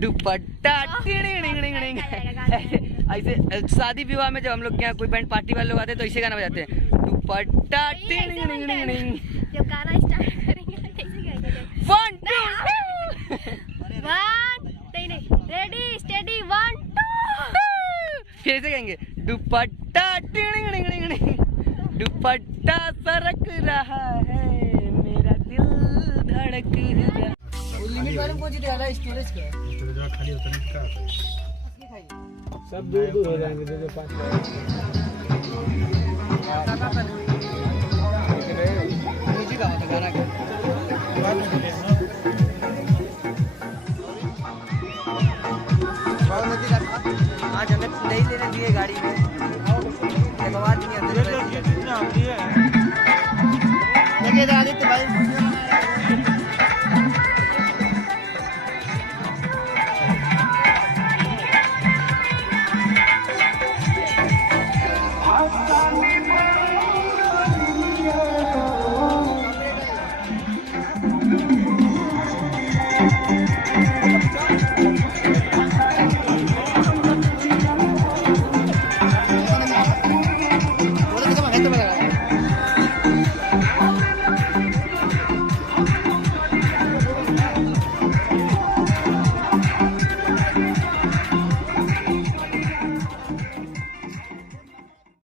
दुपट्टा ऐसे शादी विवाह में जब हम लोग यहाँ कोई बैंड पार्टी वाले लोग आते हैं तो ऐसे गाना बजाते हैं, दुपट्टा जब गाना स्टार्ट करेंगे रेडी स्टेडी 1 2 फिर ऐसे कहेंगे दुपट्टा दुपट्टा सरक रहा है मेरा दिल धड़क रहा। लिमिट वाले कौन सी डाला स्टोरेज का? स्टोरेज खाली होता नहीं क्या? सब दूर दूर हो जाएंगे 2-5 म्यूजिक का होता गाना का। आज हमें नहीं लेने दिए गाड़ी में।